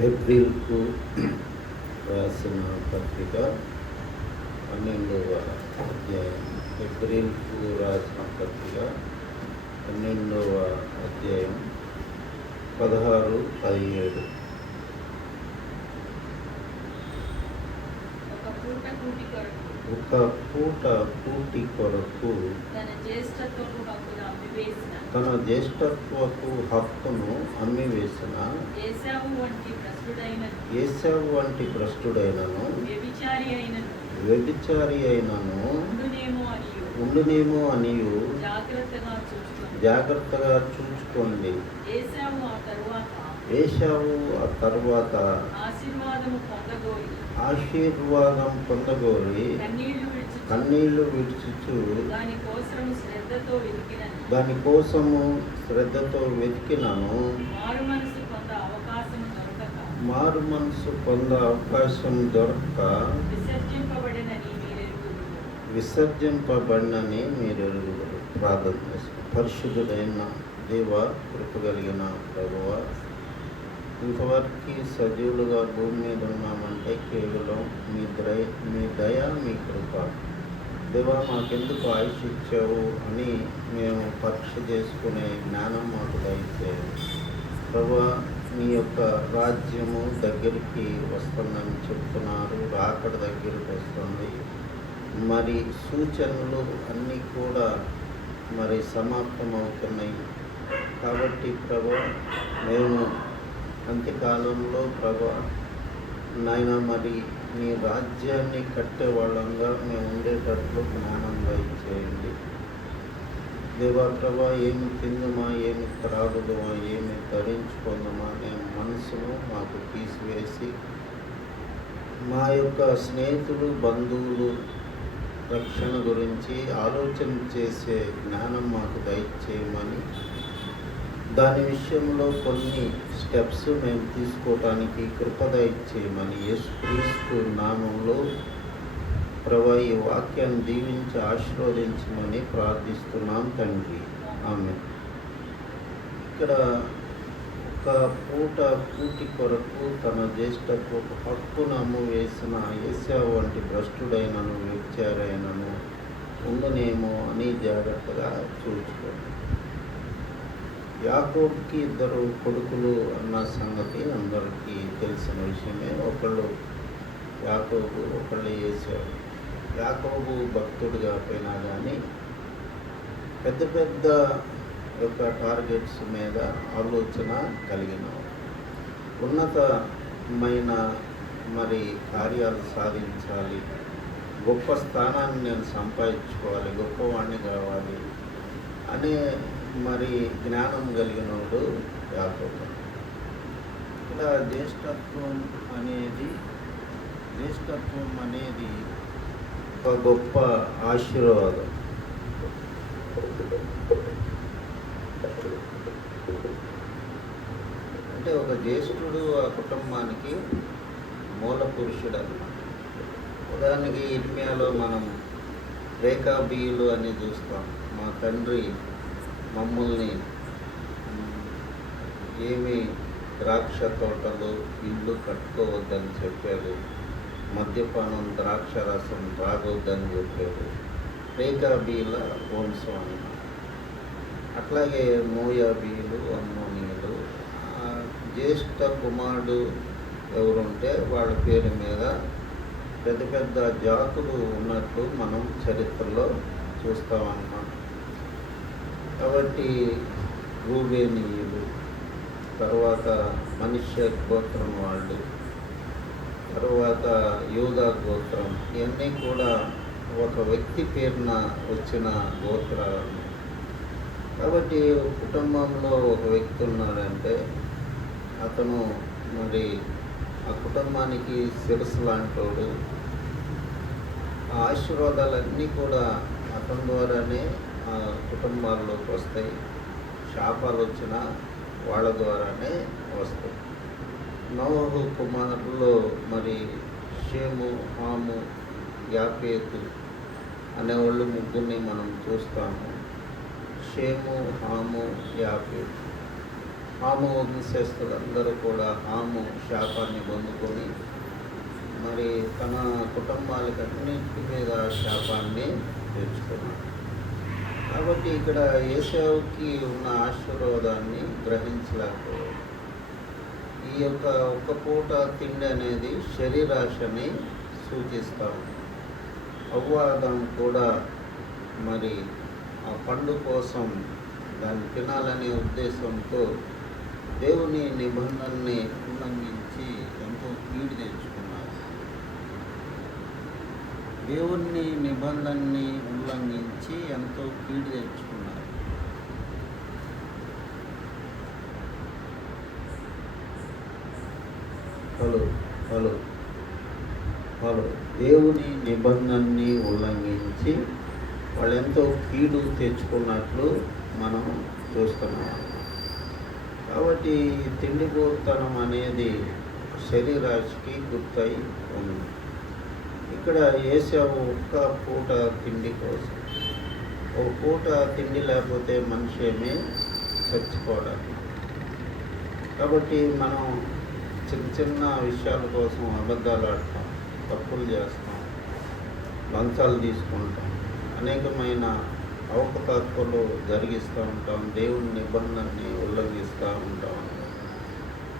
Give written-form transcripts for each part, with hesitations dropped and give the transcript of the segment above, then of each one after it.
ఏప్రిల్కు రాసిన పత్రిక 12వ అధ్యాయం. ఏప్రిల్కు రాసిన పత్రిక 12వ అధ్యాయం 16, 17. ఒక పూట కూటి కొరకు తన జ్యేష్ఠత్వపు హక్కును అమ్మివేసిన ఏశావు వంటి భ్రష్టుడైనను వ్యభిచారి అయినను ఉండునేమో అనియు జాగ్రత్తగా చూసుకోండి. ఏశావు ఆ తరువాత ఆశీర్వాదం పొందగోరి కన్నీళ్లు విడిచుచు దాని కోసము శ్రద్ధతో వెతికినను మారు మనసు పొంద అవకాశం దొరక విసర్జింపబడినని మీరు ప్రార్థన చేస్తారు. పరిశుద్ధుడైన దేవ, కృప కలిగిన ప్రభువా, ఇంతవరకు సజీవులుగా భూమి మీద ఉన్నామంటే కేవలం మీ దయ, మీ కృప. దేవా, మాకెందుకు ఆయుష్ ఇచ్చావు అని మేము పరీక్ష చేసుకునే జ్ఞానం మాకు దయచేయు. ప్రభువా, మీ యొక్క రాజ్యము దగ్గరికి వస్తుందని చెప్తున్నారు, రాకడ దగ్గరికి వస్తుంది. మరి సూచనలు అన్నీ కూడా మరి సమాప్తమవుతున్నాయి. కాబట్టి ప్రభువా, మేము అంత్యకాలంలో ప్రభువా నాయన మరి మీ రాజ్యాన్ని కట్టే వాళ్ళంగా మేము ఉండేటట్లు జ్ఞానంగా ఇచ్చేయండి. దేవా ప్రభా, ఏమి తిందుమా, ఏమి త్రాగుదమా, ఏమి ధరించుకుందామా అనే మనసును మాకు తీసివేసి మా యొక్క స్నేహితులు, బంధువులు రక్షణ గురించి ఆలోచన చేసే జ్ఞానం మాకు దయచేయమని, దాని విషయంలో కొన్ని స్టెప్స్ మేము తీసుకోవటానికి కృప దయచేయమని యేసుక్రీస్తు నామంలో ప్రభువా ఈ వాక్యాన్ని దీవించి ఆశీర్వదించమని ప్రార్థిస్తున్నాం తండ్రి, ఆమేన్. ఇక్కడ ఒక పూట కూటి కొరకు తన జ్యేష్ఠత్వపు హక్కును అమ్మివేసిన ఏశావు వంటి భ్రష్టుడైనను వ్యభిచారైనను ఉండునేమో అని జాగ్రత్తగా చూసుకోండి. యాకోబుకి 2 కొడుకులు అన్న సంగతి అందరికీ తెలిసిన విషయమే. ఒకళ్ళు యాకోబు, ఒకళ్ళు ఏశావు. యాకోబు భక్తుడిగా పోయినా కానీ పెద్ద పెద్ద యొక్క టార్గెట్స్ మీద ఆలోచన కలిగిన ఉన్నతమైన మరి కార్యాలు సాధించాలి, గొప్ప స్థానాన్ని నేను సంపాదించుకోవాలి, గొప్పవాణ్ణి కావాలి అనే మరి జ్ఞానం కలిగినోడు యాకోబు. ఇలా జ్యేష్ఠత్వం అనేది ఒక గొప్ప ఆశీర్వాదం. అంటే ఒక జ్యేష్ఠుడు ఆ కుటుంబానికి మూల పురుషుడు అన్నమాట. ఉదాహరణకి ఇర్మియాలో మనం రేకాబీయులు అని చూస్తాం. మా తండ్రి మమ్మల్ని ఏమి ద్రాక్ష తోటలు, ఇల్లు కట్టుకోవద్దని చెప్పాడు, మద్యపానం, ద్రాక్ష రసం తాగొద్దని చెప్పాడు. రేకాబీల వంశం అన్నమాట. అట్లాగే మోయాబీలు, అమ్మోనీయులు. జ్యేష్ఠ కుమారుడు ఎవరుంటే వాళ్ళ పేరు మీద పెద్ద పెద్ద జాతులు ఉన్నట్లు మనం చరిత్రలో చూస్తామన్నమాట. కాబట్టి రూబేనీయులు, తర్వాత మనుష్య గోత్రం వాళ్ళు, తర్వాత యూదా గోత్రం, ఇవన్నీ కూడా ఒక వ్యక్తి పేరున వచ్చిన గోత్రాలు. కాబట్టి కుటుంబంలో ఒక వ్యక్తి ఉన్నాడంటే అతను మరి ఆ కుటుంబానికి శిరస్సు లాంటోడు. ఆ ఆశీర్వాదాలన్నీ కూడా అతని ద్వారానే ఆ కుటుంబాల్లోకి వస్తాయి. శాపాలు వచ్చినా వాళ్ళ ద్వారానే వస్తాయి. నోహు కుమారుల్లో మరి షేము, హాము, యాపేతు అనేవాళ్ళు ముగ్గురిని మనం చూస్తాము. షేము, హాము, యాపేతు. హాము వంశస్థులందరూ కూడా హాము శాపాన్ని పొందుకొని మరి తన కుటుంబాలకన్నింటి మీద శాపాన్ని తెచ్చుకున్నాడు. కాబట్టి ఇక్కడ ఏశావుకి ఉన్న ఆశీర్వాదాన్ని గ్రహించలేకపోయాడు. ఈ యొక్క ఒక్క పూట తిండి అనేది శరీరాశని సూచిస్తాం. అవ్వాదం కూడా మరి ఆ పండు కోసం దాన్ని తినాలనే ఉద్దేశంతో దేవుని నిబంధనని ఉల్లంఘించి ఎంతో కీడు తెచ్చుకున్నారు. దేవుని నిబంధనని ఉల్లంఘించి ఎంతో కీడు తెచ్చుకున్నారు. హలో దేవుని నిబంధనని ఉల్లంఘించి వాళ్ళు ఎంతో కీడు తెచ్చుకున్నట్లు మనం చూస్తున్నాం. కాబట్టి తిండిపోతనం అనేది శరీరాశికి గుర్తై ఉంది. ఇక్కడ ఏశావు ఒక్క పూట తిండి కోసం, ఒక పూట తిండి లేకపోతే మనిషి ఏమీ చచ్చిపోవడానికి. కాబట్టి మనం చిన్న చిన్న విషయాల కోసం అబద్ధాలు ఆడతాం, తప్పులు చేస్తాం, లంచాలు తీసుకుంటాం, అనేకమైన అవకతవకలు జరిగిస్తూ ఉంటాం, దేవుని నిబంధనని ఉల్లంఘిస్తూ ఉంటాం.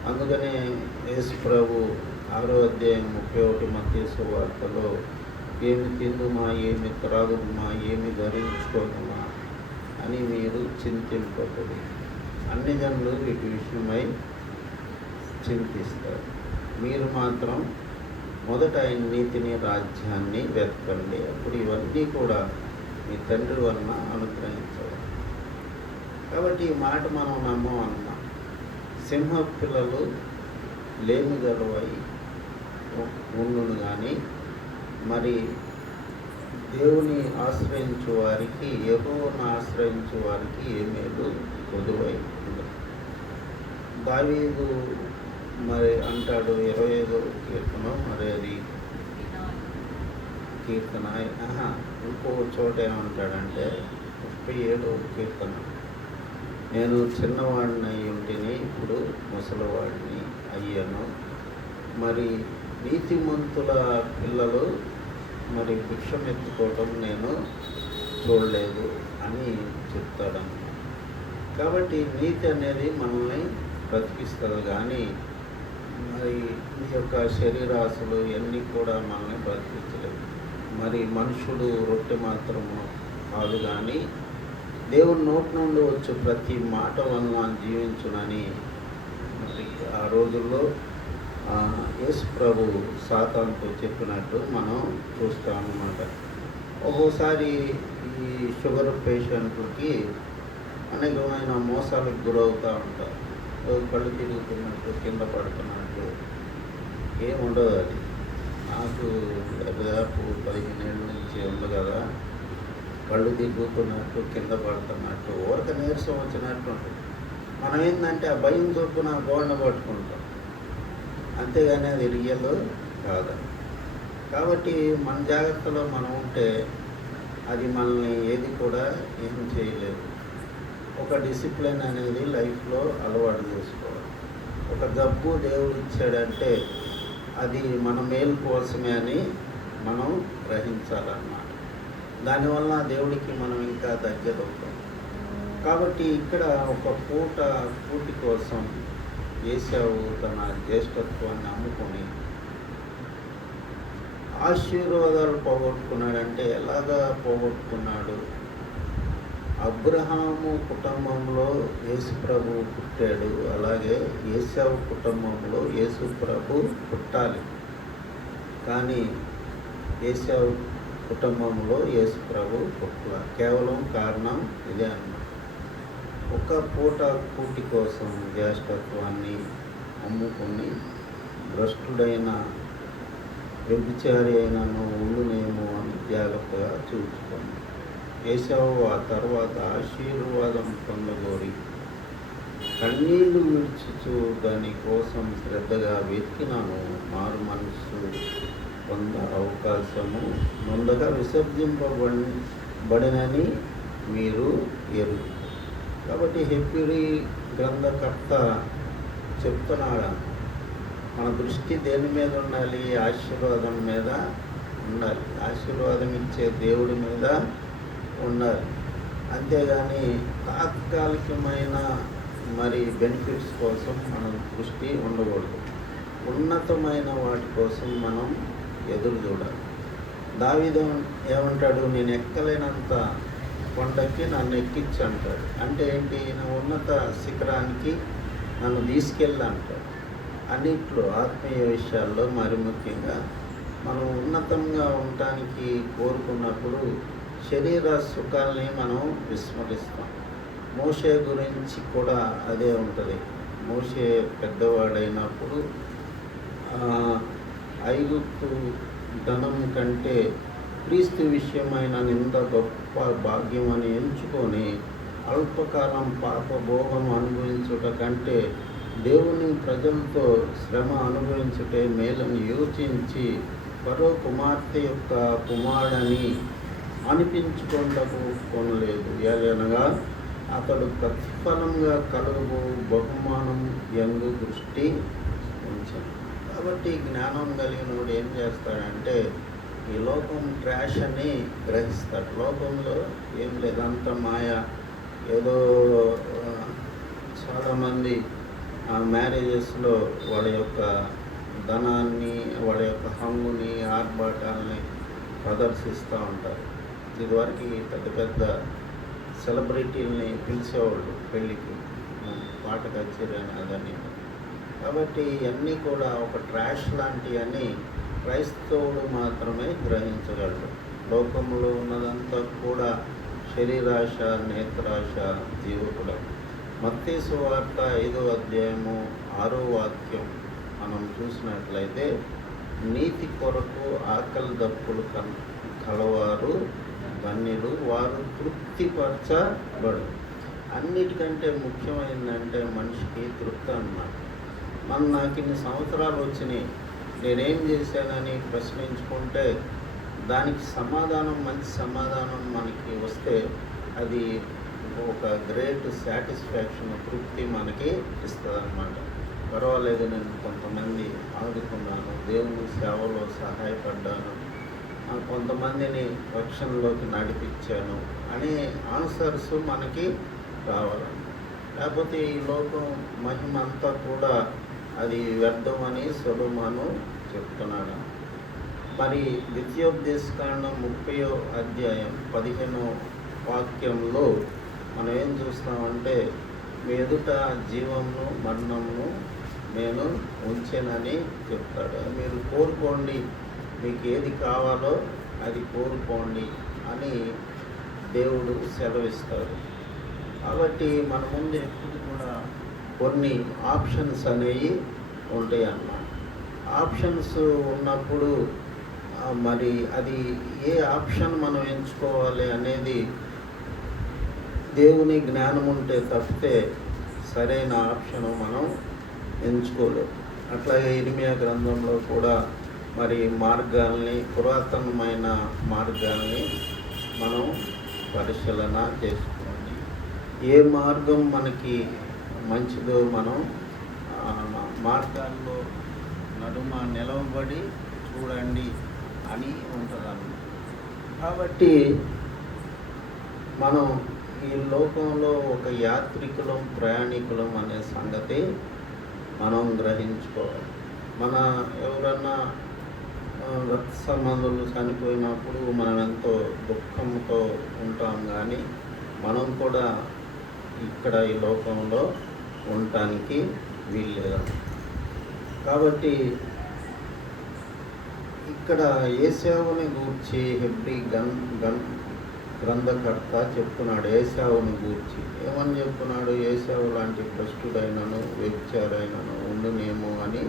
అందుకనే యేసు ప్రభు 6వ అధ్యాయం 31 మత్తయి సువార్తలో ఏమి తిందుమా, ఏమి త్రాగుమా, ఏమి ధరించుకోదుమా అని మీరు చింతింపకూడదు. అన్ని జనులు వీటి విషయమై చింతిస్తారు. మీరు మాత్రం మొదట ఆయన నీతిని, రాజ్యాన్ని వెతకండి, అప్పుడు ఇవన్నీ కూడా మీ తండ్రి వలన అనుగ్రహించాలి. కాబట్టి ఈ మాట మనం నమ్మమన్నా. సింహ పిల్లలు లేమి గలవై ఉండును కానీ మరి దేవుని ఆశ్రయించు వారికి, యెహోవాను ఆశ్రయించు వారికి ఏ మేలు కొదువై ఉండదు. దావీదు మరి అంటాడు 25వ కీర్తన, మరి అది కీర్తన ఇంకో చోట ఏమంటాడంటే 37వ కీర్తన, నేను చిన్నవాడిని అయి ఉంటిని, ఇప్పుడు ముసలివాడిని అయ్యాను. మరి నీతిమంతుల పిల్లలు మరి భిక్షం ఎత్తుకోవటం నేను చూడలేదు అని చెప్తాడన్నమాట. కాబట్టి నీతి అనేది మనల్ని బ్రతికిస్తుంది కానీ మరి ఈ యొక్క శరీరాశలు ఇవన్నీ కూడా మనల్ని బ్రతికించలేవు. మరి మనుషుడు రొట్టె మాత్రము కాదు కానీ దేవుని నోటి నుండి వచ్చే ప్రతి మాట వలన జీవించునని మరి ఆ రోజుల్లో యేసు ప్రభు సాతానుతో చెప్పినట్టు మనం చూస్తాం అన్నమాట. ఒక్కోసారి ఈ షుగర్ పేషెంట్లకి అనేకమైన మోసాలకు గురవుతూ ఉంటారు. కళ్ళు తిరుగుతున్నట్టు, కింద పడుతున్నట్టు ఏముండదు. అది నాకు దాదాపు 15 ఏళ్ళ నుంచి ఉంది కదా, కళ్ళు తిరుగుతున్నట్టు, కింద పడుతున్నట్టు, ఊరక నీరసం వచ్చినట్టు ఉంటుంది. మనం ఏంటంటే ఆ భయం చొప్పున గోడను పట్టుకుంటాం, అంతేగాని అది రియల్ కాదు. కాబట్టి మన జాగ్రత్తలో మనం ఉంటే అది మనల్ని ఏది కూడా ఏం చేయలేదు. ఒక డిసిప్లిన్ అనేది లైఫ్లో అలవాటు చేసుకోవాలి. ఒక జబ్బు దేవుడు ఇచ్చాడంటే అది మన మేలు కోసమే అని మనం గ్రహించాలన్నమాట. దానివల్ల దేవుడికి మనం ఇంకా దగ్గర అవుతాం. కాబట్టి ఇక్కడ ఒక పూటి కోసం ఏశావు తన జ్యేష్ఠత్వాన్ని అమ్ముకొని ఆశీర్వాదాలు పోగొట్టుకున్నాడంటే ఎలాగా పోగొట్టుకున్నాడు? అబ్రహాము కుటుంబంలో యేసు ప్రభు పుట్టాడు, అలాగే ఏశావు కుటుంబంలో యేసు ప్రభు పుట్టాలి. కానీ ఏశావు కుటుంబంలో యేసు ప్రభు పుట్టాల. కేవలం కారణం ఇదే అన్నమాట. ఒక పూటి కోసం జ్యేష్ఠత్వాన్ని అమ్ముకొని భ్రష్టుడైన వ్యభిచారి అయినను ఉండునేమో అని జాగ్రత్తగా చూసుకోండి. ఏశావు ఆ తర్వాత ఆశీర్వాదం పొందగోరి కన్నీళ్లు విడుచుచు దానికోసం శ్రద్ధగా వెతికినాను. మారు మనసు పొంద అవకాశము ముందుగా విసర్జింపబడినని మీరు ఎరుగు. కాబట్టి హెబ్రీ గ్రంథకర్త చెప్తున్నాడు, మన దృష్టి దేని మీద ఉండాలి? ఆశీర్వాదం మీద ఉండాలి, ఆశీర్వాదం ఇచ్చే దేవుడి మీద ఉండాలి. అంతేగాని తాత్కాలికమైన బెనిఫిట్స్ కోసం మన దృష్టి ఉండకూడదు. ఉన్నతమైన వాటి కోసం మనం ఎదురు చూడాలి. దావీదు ఏమంటాడు? నేను ఎక్కలేనంత కొండకి నన్ను ఎక్కించి అంటాడు. అంటే ఏంటి? నా ఉన్నత శిఖరానికి నన్ను తీసుకెళ్ళి అంటాడు. అన్నిట్లో ఆత్మీయ విషయాల్లో మరి ముఖ్యంగా మనం ఉన్నతంగా ఉండటానికి కోరుకున్నప్పుడు శరీర సుఖాలని మనం విస్మరిస్తాం. మోషే గురించి కూడా అదే ఉంటుంది. మోషే పెద్దవాడైనప్పుడు ఐగుప్తు ధనం కంటే క్రీస్తు విషయమైన నింద గొప్ప భాగ్యం అని ఎంచుకొని అల్పకాలం పాపభోగం అనుభవించుట కంటే దేవుని ప్రజలతో శ్రమ అనుభవించుటే మేలని యోచించి ఫరో కుమార్తె యొక్క కుమారుడని అనిపించుకొనటకు కొనలేదు. ఏలనగా అతడు ప్రతిఫలంగా కలుగు బహుమానం యందు దృష్టి ఉంచాడు. కాబట్టి జ్ఞానం కలిగినోడు ఏం చేస్తాడంటే ఈ లోకం ట్రాష్ అని గ్రహిస్తాడు. లోకంలో ఏం లేదు, అంత మాయ. ఏదో చాలామంది మ్యారేజెస్లో వాళ్ళ యొక్క ధనాన్ని, వాళ్ళ యొక్క హంగుని, ఆర్భాటాలని ప్రదర్శిస్తూ ఉంటారు. ఇదివరకు పెద్ద పెద్ద సెలబ్రిటీలని పిలిచేవాళ్ళు పెళ్ళికి, పాట కచేరీ అని అదని. కాబట్టి ఇవన్నీ కూడా ఒక ట్రాష్ లాంటివన్నీ క్రైస్తవుడు మాత్రమే గ్రహించగలడు. లోకంలో ఉన్నదంతా కూడా శరీరాశ, నేత్రాశ, జీవకుడు. మత్తయి సువార్త 5వ అధ్యాయము 6వ వాక్యం మనం చూసినట్లయితే, నీతి కొరకు ఆకలి దప్పులు కలవారు ధన్యులు, వారు తృప్తిపరచబడు. అన్నిటికంటే ముఖ్యమైనదంటే మనిషికి తృప్తి అన్నమాట. నాకు ఇన్ని సంవత్సరాలు వచ్చినాయి, నేనేం చేశానని ప్రశ్నించుకుంటే దానికి సమాధానం, మంచి సమాధానం మనకి వస్తే అది ఒక గ్రేట్ సాటిస్ఫాక్షన్, తృప్తి మనకి ఇస్తుంది అన్నమాట. పర్వాలేదు, నేను కొంతమంది ఆదుకున్నాను, దేవుని సేవలో సహాయపడ్డాను, కొంతమందిని రక్షణలోకి నడిపించాను అనే ఆన్సర్స్ మనకి రావాలి. లేకపోతే ఈ లోకం మహిమ అంతా కూడా అది వ్యర్థమని సొలొమోను చెప్తున్నాడు. మరి ద్వితీయోపదేశకాండం 30వ అధ్యాయం 15వ వాక్యంలో మనం ఏం చూస్తామంటే, మీ ఎదుట జీవమును మరణమును నేను ఉంచానని చెప్తాడు. మీరు కోరుకోండి, మీకు ఏది కావాలో అది కోరుకోండి అని దేవుడు సెలవిస్తాడు. కాబట్టి మన ముందు ఎప్పుడు కూడా కొన్ని ఆప్షన్స్ అనేవి ఉంటాయి అన్నమాట. ఆప్షన్స్ ఉన్నప్పుడు మరి అది ఏ ఆప్షన్ మనం ఎంచుకోవాలి అనేది దేవుని జ్ఞానం ఉంటే తప్పితే సరైన ఆప్షన్ మనం ఎంచుకోలేము. అట్లాగే ఇర్మియా గ్రంథంలో కూడా మరి మార్గాల్ని, పురాతనమైన మార్గాల్ని మనం పరిశీలన చేసుకోండి. ఏ మార్గం మనకి మంచిదో మనం మార్గాల్లో నడుమ నిలవబడి చూడండి అని ఉంటుందన్నమాట. కాబట్టి మనం ఈ లోకంలో ఒక యాత్రికులం, ప్రయాణికులం అనే సంగతి మనం గ్రహించుకోవాలి. మన ఎవరన్నా రక్త సంబంధులు చనిపోయినప్పుడు మనం ఎంతో దుఃఖంతో ఉంటాం, కానీ మనం కూడా ఇక్కడ ఈ లోకంలో ఉండటానికి వీల్లేదు. కాబట్టి ఇక్కడ ఏశావుని గూర్చి హెబ్రీ గ్రంథకర్త చెప్తున్నాడు. ఏశావుని గూర్చి ఏమని చెప్తున్నాడు? ఏశావు లాంటి భ్రష్టుడైనను, వ్యభిచారైనను ఉండునేమో అని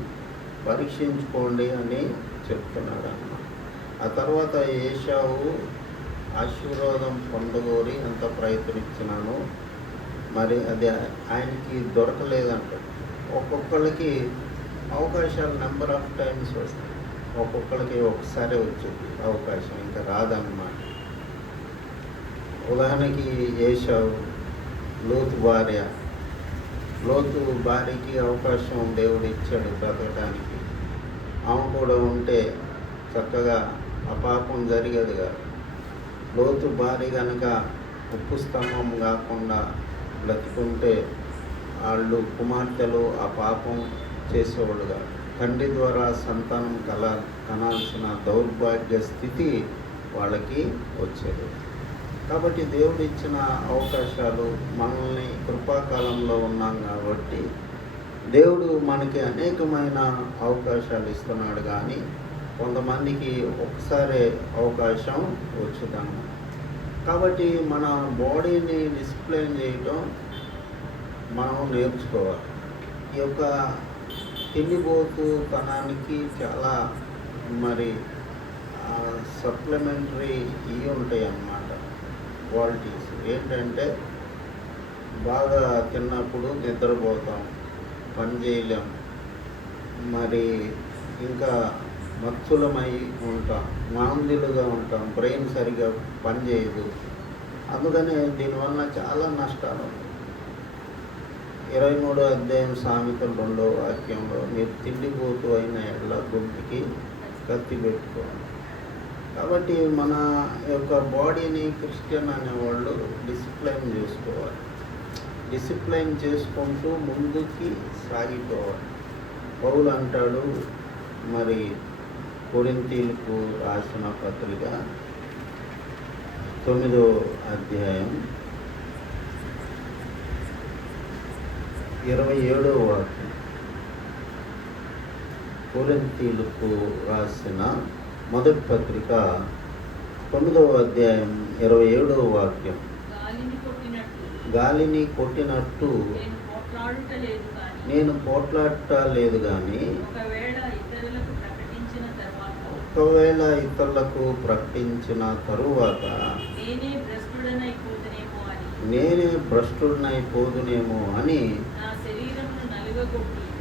పరీక్షించుకోండి అని చెప్తున్నాడు అన్నమాట. ఆ తర్వాత ఏశావు ఆశీర్వాదం పొందగోరి ఎంత ప్రయత్నించినాను, మరి అది ఆయనకి దొరకలేదంట. ఒక్కొక్కరికి అవకాశాలు నెంబర్ ఆఫ్ టైమ్స్ వస్తాయి, ఒక్కొక్కరికి ఒకసారి వచ్చేది అవకాశం, ఇంకా రాదన్నమాట. ఉదాహరణకి ఏశావు లోతు భార్య, లోతు భార్యకి అవకాశం దేవుడు ఇచ్చాడు బ్రతకడానికి. ఆమె కూడా ఉంటే చక్కగా ఆ పాపం జరిగేది కాదు. లోతు భార్య కనుక ఉప్పు స్తంభం కాకుండా బ్రతుకుంటే వాళ్ళు కుమార్తెలు ఆ పాపం చేసేవాళ్ళు కాదు. తండ్రి ద్వారా సంతానం కనాల్సిన దౌర్భాగ్య స్థితి వాళ్ళకి వచ్చేది. కాబట్టి దేవుడు ఇచ్చిన అవకాశాలు, మనల్ని కృపాకాలంలో ఉన్నాం కాబట్టి దేవుడు మనకి అనేకమైన అవకాశాలు ఇస్తున్నాడు. కానీ కొంతమందికి ఒకసారి అవకాశం వచ్చేదన్నమాట. కాబట్టి మన బాడీని డిసిప్లైన్ చేయటం మనం నేర్చుకోవాలి. ఈ యొక్క తిండిపోతుతనానికి చాలా మరి సప్లిమెంటరీ ఇవి ఉంటాయి అన్నమాట, క్వాలిటీస్. ఏంటంటే బాగా తిన్నప్పుడు నిద్రపోతాం, పని చేయలేం, మరి ఇంకా మత్తులమై ఉంటాం, మాంద్యులుగా ఉంటాం, బ్రెయిన్ సరిగా పనిచేయదు. అందుకనే దీనివల్ల చాలా నష్టాలు ఉన్నాయి. 23వ అధ్యాయం సామెతలు 2వ వాక్యంలో, మీరు తిండిపోతూ అయిన ఎడ్ల గుంటికి కత్తి పెట్టుకోండి. కాబట్టి మన యొక్క బాడీని క్రిస్టియన్ అనేవాళ్ళు డిసిప్లైన్ చేసుకోవాలి. డిసిప్లైన్ చేసుకుంటూ ముందుకి సాగిపోవాలి. పౌలు అంటాడు, మరి కొరింథీయులకు రాసిన పత్రిక 9వ అధ్యాయం 27వ వాక్యం. కొరింథీయులకు రాసిన మొదటి పత్రిక 9వ అధ్యాయం 27వ వాక్యం. గాలిని కొట్టినట్టు నేను పోట్లాడలేదు కానీ ఒకవేళ ఇతరులకు ప్రకటించిన తరువాత నేనే భ్రష్టుడనైపోదునేమో అని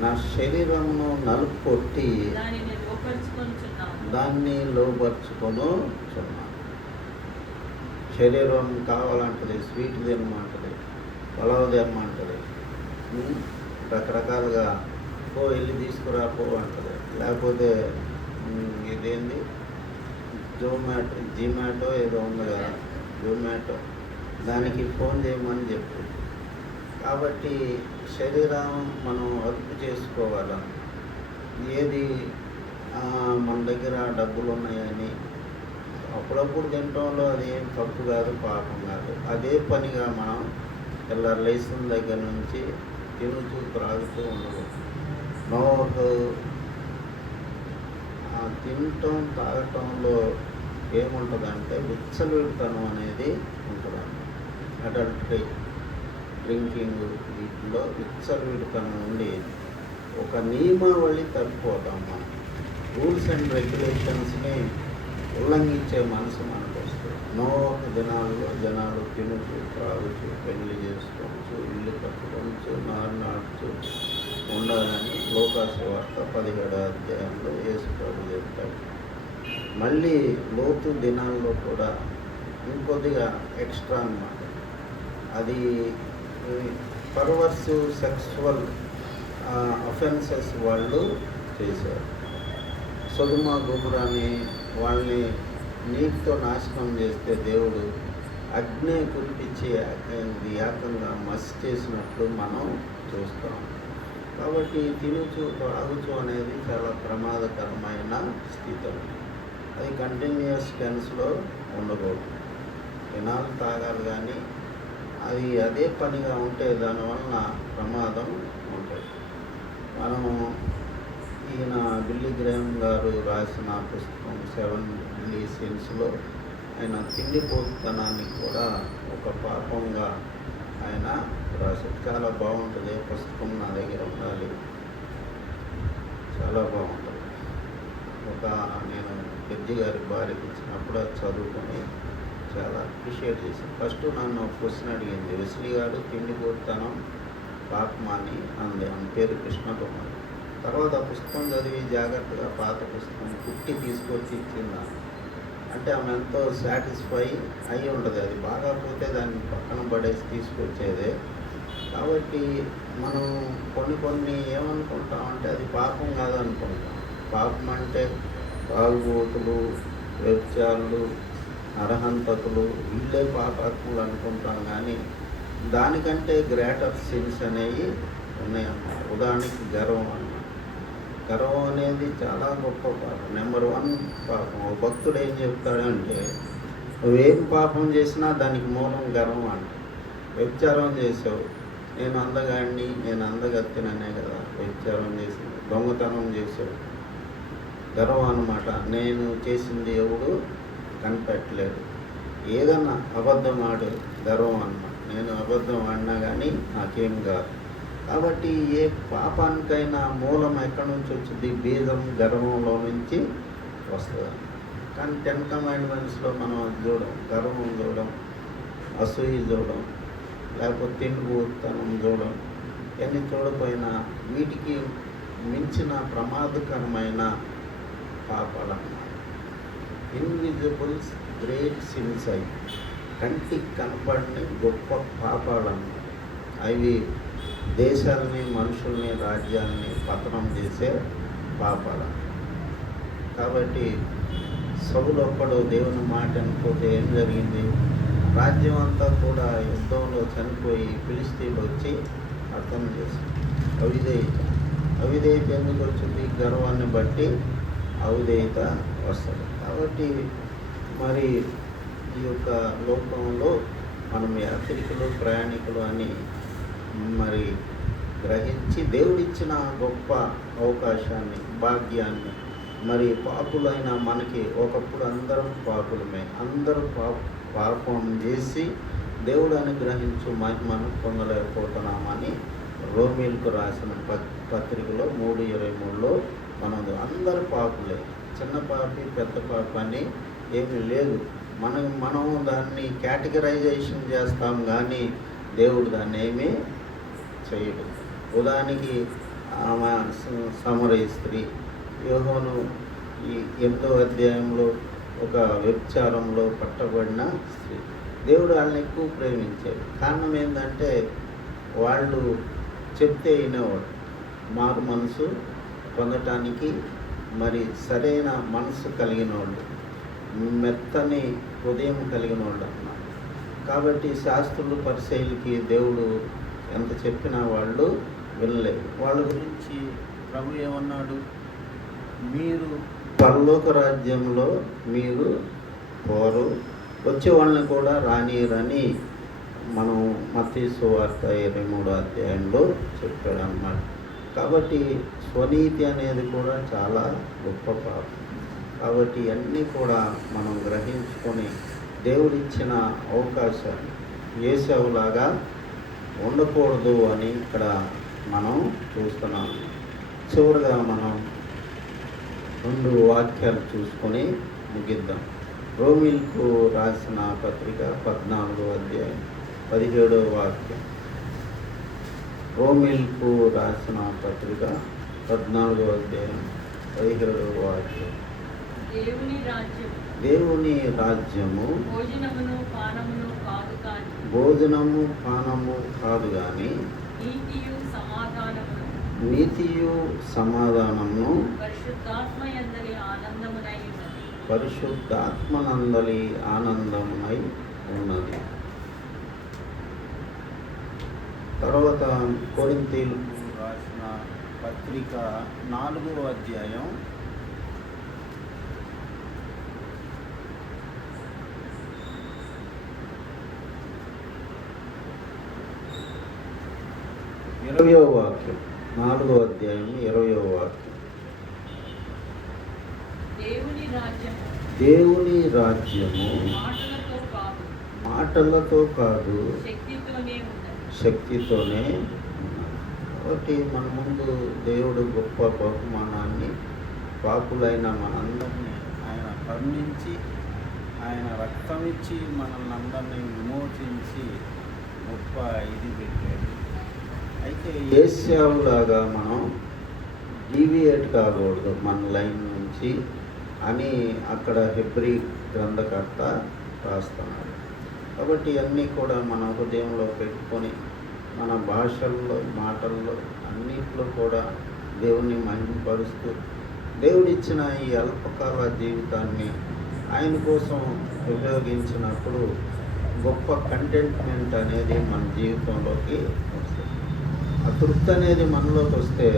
నా శరీరమును నలుపుకొట్టి దాన్ని లోపరుచుకొనుచున్నాను. శరీరం కావాలంటది, స్వీట్ తినమంటది, పలావ్ తినమంటది, రకరకాలుగా వెళ్ళి తీసుకురాపో అంటది. లేకపోతే ఇదేంది జిమాటో ఏదో ఉంది కదా, జొమాటో, దానికి ఫోన్ చేయమని చెప్పు. కాబట్టి శరీరం మనం అదుపు చేసుకోవాలి. ఏది మన దగ్గర డబ్బులు ఉన్నాయని అప్పుడప్పుడు తినటంలో అది ఏం తప్పు కాదు, పాపం కాదు. అదే పనిగా మనం ఇలా లేచిన దగ్గర నుంచి తినుచూ త్రాగుతూ ఉండదు. నోరు తినటం తాగటంలో ఏముంటుందంటే విచ్చలవిడితనం అనేది ఉంటుంది. అడల్టరీ, డ్రింకింగ్, వీటిలో విచ్చలవిడితనం ఉండి ఒక నియమావళి తప్పిపోతాం. మనం రూల్స్ అండ్ రెగ్యులేషన్స్ని ఉల్లంఘించే మనసు మనకు వస్తుంది. నోరు దినాల్లో జనాలు తినుచు త్రాగుచు పెళ్లి చేసుకోవచ్చు, ఇల్లు కట్టుకోవచ్చు, నాటుచు ఉండాలని లోకాసువార్త 17వ అధ్యాయంలో యేసు ప్రభు చెప్తాడు. మళ్ళీ లోతు దినాల్లో కూడా ఇంకొద్దిగా ఎక్స్ట్రా అన్నమాట. అది పర్వర్సివ్ సెక్సువల్ అఫెన్సెస్ వాళ్ళు చేశారు. సొదొమ గొమొర్రాని వాళ్ళని నీటితో నాశనం చేస్తే దేవుడు అగ్ని కురిపించి ఏకంగా మసి చేసినట్లు మనం చూస్తాం. కాబట్టి తినుచు తాగుచు అనేది చాలా ప్రమాదకరమైన స్థితి. అది కంటిన్యూస్ టెన్స్లో ఉండకూడదు. తినాలి, తాగాలి, కానీ అది అదే పనిగా ఉంటే దానివలన ప్రమాదం ఉంటుంది. మనం ఈయన బిల్లీ గ్రాహం గారు రాసిన పుస్తకం 7 Deadly Sinsలో ఆయన తిండిపోతుతనానికి కూడా ఒక పాపంగా ఆయన రాశారు. చాలా బాగుంటుంది. పుస్తకం నా దగ్గర ఉండాలి, చాలా బాగుంటుంది. నేను జడ్జి గారి భార్యకి ఇచ్చినప్పుడు అది చదువుకొని చాలా అప్రిషియేట్ చేశాను. ఫస్ట్ నన్ను క్వశ్చన్ అడిగింది, వెస్లీ గారు తిండిపోతుతనం పాపమా అని అంది. ఆమె పేరు కృష్ణకుమారి. తర్వాత ఆ పుస్తకం చదివి జాగ్రత్తగా పాత పుస్తకం కుట్టి తీసుకొచ్చి ఇచ్చింది. అంటే ఆమె ఎంతో సాటిస్ఫై అయి ఉంటుంది. అది బాగాపోతే దాన్ని పక్కన పడేసి తీసుకొచ్చేదే. కాబట్టి మనం కొన్ని ఏమనుకుంటామంటే అది పాపం కాదనుకుంటాం. పాపం అంటే తాగుబోతులు, వ్యభిచారులు, అర్హంతకులు వీళ్ళే పాపాత్ములు అనుకుంటాం. కానీ దానికంటే గ్రేటర్ సిన్స్ అనేవి ఉన్నాయన్నమాట. ఉదాహరణకి గర్వం అన్నమాట. గర్వం అనేది చాలా గొప్ప పాపం, నెంబర్ 1 పాపం. ఒక భక్తుడు ఏం చెప్తాడంటే, నువ్వేం పాపం చేసినా దానికి మూలం గర్వం అంట. వ్యభిచారం చేసావు, నేను అందగాడిని, నేను అందగత్తెననే కదా వ్యభిచారం చేసింది. దొంగతనం చేసావు, గర్వం అన్నమాట. నేను చేసింది ఎవడు కనిపెట్టలేదు. ఏదన్నా అబద్ధం ఆడు, గర్వం అన్నమాట. నేను అబద్ధం ఆడినా కానీ నాకేం కాదు. కాబట్టి ఏ పాపానికైనా మూలం ఎక్కడి నుంచి వచ్చింది? బీజం గర్వంలో నుంచి వస్తుంది. కానీ 10 కమాండ్మెంట్స్లో మనం అది చూడం. గర్వం చూడం, అసూయ చూడం, లేకపోతే తిండిపోతనం చూడం. ఇవన్నీ చూడపోయినా వీటికి మించిన ప్రమాదకరమైన పాపాలన్నమాట. ఇన్విజిబుల్స్ గ్రేట్ సిన్స్ అయి కంటికి కనపడని గొప్ప పాపాలన్నమాట. అవి దేశాలని, మనుషుల్ని, రాజ్యాలని పతనం చేసే పాపాలు. కాబట్టి సౌలు ఒక్కడు దేవుని మాట అనుకోతే ఏం జరిగింది? రాజ్యం అంతా కూడా యుద్ధంలో చనిపోయి ఫిలిష్తీయులు వచ్చి అర్థం చేశారు. అవిధేయత ఎందుకు వచ్చింది? గర్వాన్ని బట్టి అవిధేయత వస్తుంది. కాబట్టి మరి ఈ యొక్క లోకంలో మనం యాత్రికులు, ప్రయాణికులు అని మరి గ్రహించి దేవుడిచ్చిన గొప్ప అవకాశాన్ని, భాగ్యాన్ని, మరి పాపులైన మనకి, ఒకప్పుడు అందరం పాపులమే, అందరూ పాపం చేసి దేవుడు అనుగ్రహించు మనం పొందలేకపోతున్నామని రోమీలకు రాసిన పత్రికలో 3:23లో మనం అందరు పాపులే, చిన్న పాపి పెద్ద పాప అని ఏమీ లేదు. మనం దాన్ని కేటగరైజేషన్ చేస్తాం, కానీ దేవుడు దాన్ని ఏమీ చేయడు. ఉదాహరణకి ఆమె సమరయ స్త్రీ, యోహోను ఈ 8వ అధ్యాయంలో ఒక వ్యభిచారంలో పట్టబడిన స్త్రీ. దేవుడు వాళ్ళని ఎక్కువ ప్రేమించాడు. కారణం ఏంటంటే వాళ్ళు చెప్తే వినేవాడు. మారు మనసు పొందటానికి మరి సరైన మనసు కలిగిన వాళ్ళు, మెత్తని హృదయం కలిగిన వాళ్ళు అన్నమాట. కాబట్టి శాస్త్రులు, పరిసయ్యులకి దేవుడు ఎంత చెప్పినా వాళ్ళు వినలేదు. వాళ్ళ గురించి ప్రభు ఏమన్నాడు? మీరు పరలోక రాజ్యంలో మీరు పోరు, వచ్చే వాళ్ళని కూడా రానియరని మనం మత్తయి సువార్త 23వ అధ్యాయంలో చెప్పాడు అన్నమాట. కాబట్టి స్వనీతి అనేది కూడా చాలా గొప్ప పాపం. కాబట్టి ఇవన్నీ కూడా మనం గ్రహించుకొని దేవుడిచ్చిన అవకాశాన్ని ఏసావులాగా ఉండకూడదు అని ఇక్కడ మనం చూస్తున్నాం. చివరిగా మనం 2 వాక్యాలు చూసుకొని ముగిద్దాం. రోమీలకు రాసిన పత్రిక 14వ అధ్యాయం 17వ వాక్యం. రోమీలకు రాసిన పత్రిక 14వ అధ్యాయం 17వ వాక్యం. దేవుని రాజ్యము భోజనము పానము కాదు కానీ నీతియు సమాధానమును పరిశుద్ధాత్మనందలి ఆనందమునై ఉన్నది. తర్వాత కొరింథీయులకు రాసిన పత్రిక 4వ అధ్యాయం 20వ వాక్యం. 4వ అధ్యాయం 20వ వాక్యం. దేవుని రాజ్యము మాటలతో కాదు శక్తితోనే. కాబట్టి మన ముందు దేవుడు గొప్ప బహుమానాన్ని, పాపులైన మనందరినీ ఆయన కరుణించి, ఆయన రక్తమిచ్చి మనల్ని అందరినీ విమోచించి గొప్ప ఇది పెట్టాడు. అయితే ఏశావులాగా మనం డీవియేట్ కాకూడదు మన లైన్ నుంచి అని అక్కడ హెబ్రీ గ్రంథకర్త రాస్తున్నాడు. కాబట్టి ఇవన్నీ కూడా మన హృదయంలో పెట్టుకొని మన భాషల్లో, మాటల్లో అన్నిట్లో కూడా దేవుణ్ణి మహిమపరుస్తూ దేవుడిచ్చిన ఈ అల్పకాల జీవితాన్ని ఆయన కోసం ఉపయోగించినప్పుడు గొప్ప కంటెంట్మెంట్ అనేది మన జీవితంలోకి వస్తుంది. ఆ తృప్తి అనేది మనలోకి వస్తే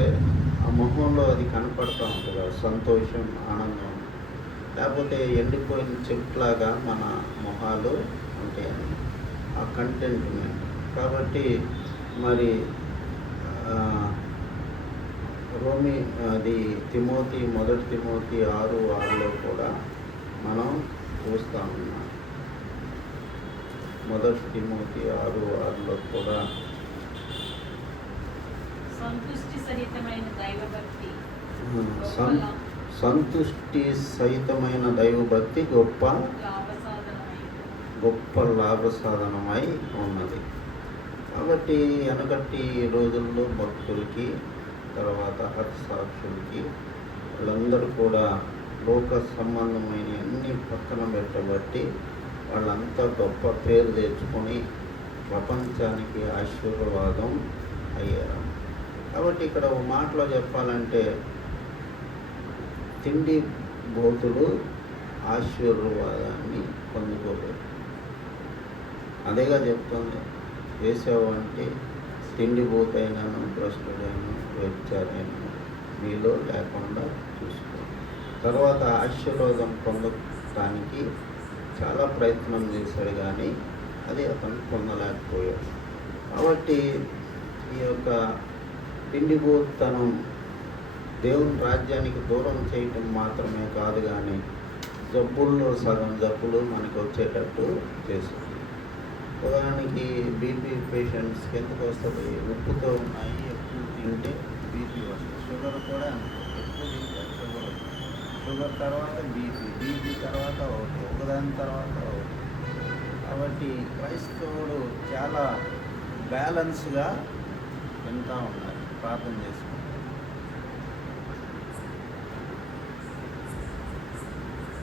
ఆ మొహంలో అది కనపడుతూ ఉంటుంది, ఆ సంతోషం, ఆనందం. లేకపోతే ఎండిపోయిన చెట్లాగా మన మొహాలు ఉంటాయి ఆ కంటెంట్మెంట్. కాబట్టి మరి మొదటి తిమోతి 6:6లో కూడా మనం చూస్తూ ఉన్నాం. మొదటి తిమోతి 6:6లో కూడా సంతుష్టి సహితమైన దైవభక్తి గొప్ప లాభసాధనమై ఉన్నది. కాబట్టి వెనకటి రోజుల్లో భక్తులకి, తర్వాత హతసాక్షులకి, వాళ్ళందరూ కూడా లోక సంబంధమైన అన్ని పక్కన పెట్టబట్టి వాళ్ళంతా గొప్ప పేరు తెచ్చుకొని ప్రపంచానికి ఆశీర్వాదం అయ్యారు. కాబట్టి ఇక్కడ ఒక మాటలో చెప్పాలంటే తిండి బోతులు ఆశీర్వాదాన్ని పొందుకోలేదు. అదేగా చెప్తుంది, వేసావు అంటే తిండి బోతైనాను, భ్రష్టుడైన, వ్యభిచారైన మీలో లేకుండా చూసుకో. తర్వాత ఆశీర్వాదం పొందడానికి చాలా ప్రయత్నం చేశాడు, కానీ అది అతను పొందలేకపోయాడు. కాబట్టి ఈ యొక్క తిండిపోతనం దేవుని రాజ్యానికి దూరం చేయటం మాత్రమే కాదు, కానీ జబ్బుల్లో సగం జబ్బులు మనకి వచ్చేటట్టు చేస్తుంది. ఉదాహరణకి బీపీ పేషెంట్స్కి ఎందుకు వస్తుంది? ఉప్పుతో ఉన్నాయి, ఎక్కువ తింటే బీపీ వస్తుంది. షుగర్ కూడా ఎక్కువ తింటే షుగర్ తర్వాత బీపీ తర్వాత ఒకదాని తర్వాత ఒకటి. కాబట్టి క్రైస్తవుడు చాలా బ్యాలెన్స్గా తింటూ ఉండాలి, ప్రార్థన చేసుకుంటాం.